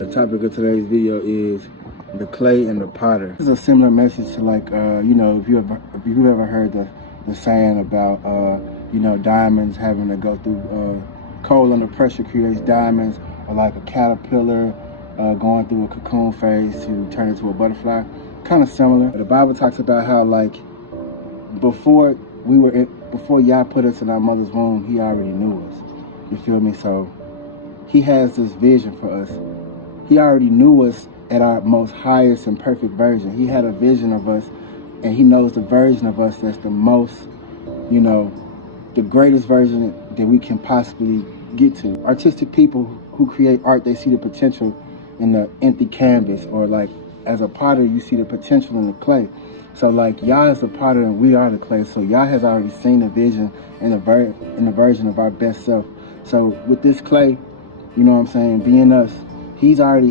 The topic of today's video is the clay and the potter. This is a similar message to if you've ever heard the saying about diamonds having to go through coal under pressure creates diamonds, or like a caterpillar going through a cocoon phase to turn into a butterfly. Kind of similar. The Bible talks about how before Yah put us in our mother's womb, He already knew us. You feel me? So He has this vision for us. He already knew us at our most highest and perfect version. He had a vision of us, and He knows the version of us that's the most, the greatest version that we can possibly get to. Artistic people who create art, they see the potential in the empty canvas, or as a potter, you see the potential in the clay. So Yah is the potter and we are the clay. So Yah has already seen the vision and the version of our best self. So with this clay, being us, He already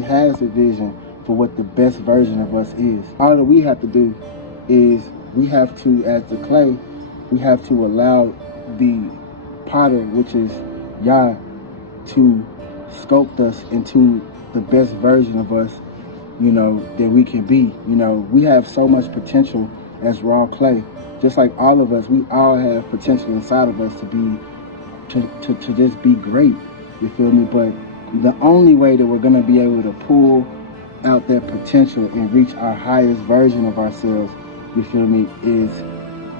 has the vision for what the best version of us is. All that we have to do is we have to, as the clay, we have to allow the potter, which is Yah, to sculpt us into the best version of us, that we can be. We have so much potential as raw clay. Just like all of us, we all have potential inside of us to just be great. You feel me? But the only way that we're going to be able to pull out that potential and reach our highest version of ourselves, you feel me, is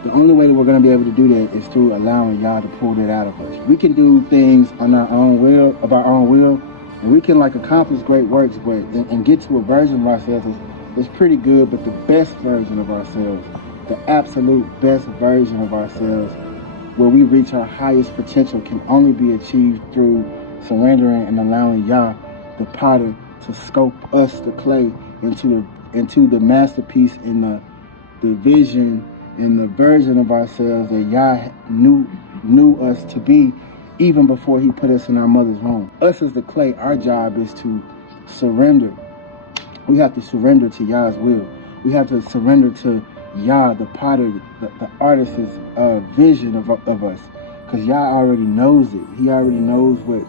the only way that we're going to be able to do that is through allowing Yah to pull that out of us. We can do things on our own will, and we can accomplish great works, and get to a version of ourselves is pretty good. But the best version of ourselves, the absolute best version of ourselves, where we reach our highest potential, can only be achieved through surrendering and allowing Yah, the potter, to sculpt us, the clay, into the masterpiece and the vision and the version of ourselves that Yah knew us to be even before He put us in our mother's womb. Us as the clay, our job is to surrender. We have to surrender to Yah's will. We have to surrender to Yah, the potter, the artist's vision of us. Because Yah already knows it. He already knows what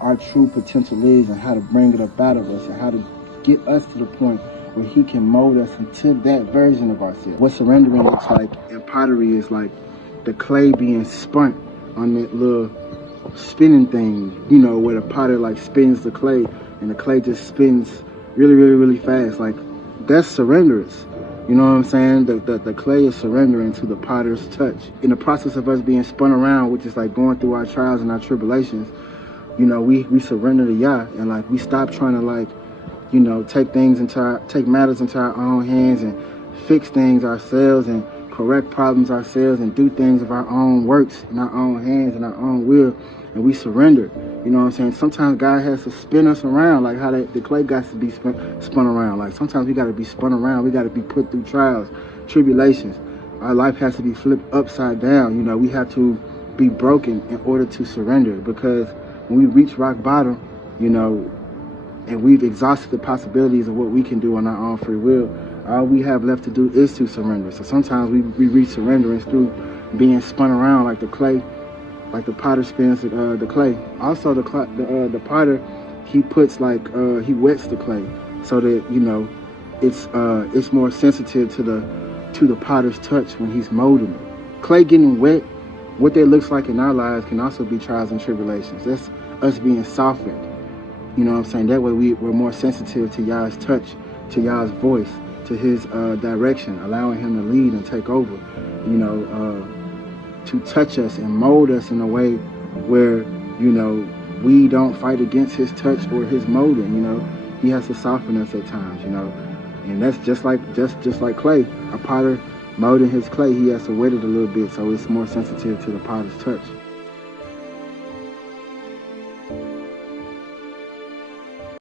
our true potential is, and how to bring it up out of us, and how to get us to the point where He can mold us into that version of ourselves. What surrendering looks like in pottery is like the clay being spun on that little spinning thing, where the potter spins the clay, and the clay just spins really, really, really fast. That's surrenderance. You know what I'm saying? The clay is surrendering to the potter's touch. In the process of us being spun around, which is going through our trials and our tribulations, we surrender to Yah, and we stop trying to take matters into our own hands and fix things ourselves and correct problems ourselves and do things of our own works in our own hands and our own will, and we surrender. You know what I'm saying? Sometimes God has to spin us around, like how the clay got to be spun around. Sometimes we got to be spun around. We got to be put through trials, tribulations. Our life has to be flipped upside down. We have to be broken in order to surrender, because when we reach rock bottom, and we've exhausted the possibilities of what we can do on our own free will, all we have left to do is to surrender. So sometimes we reach surrenderance through being spun around like the clay, like the potter spins the clay. Also, the potter, he puts he wets the clay so that it's more sensitive to the potter's touch when he's molding it. Clay getting wet, what that looks like in our lives can also be trials and tribulations. That's us being softened. You know what I'm saying? That way we're more sensitive to Yah's touch, to Yah's voice, to His direction, allowing Him to lead and take over, to touch us and mold us in a way where, we don't fight against His touch or His molding. He has to soften us at times, and that's just like clay. A potter molding his clay, he has to wet it a little bit so it's more sensitive to the potter's touch.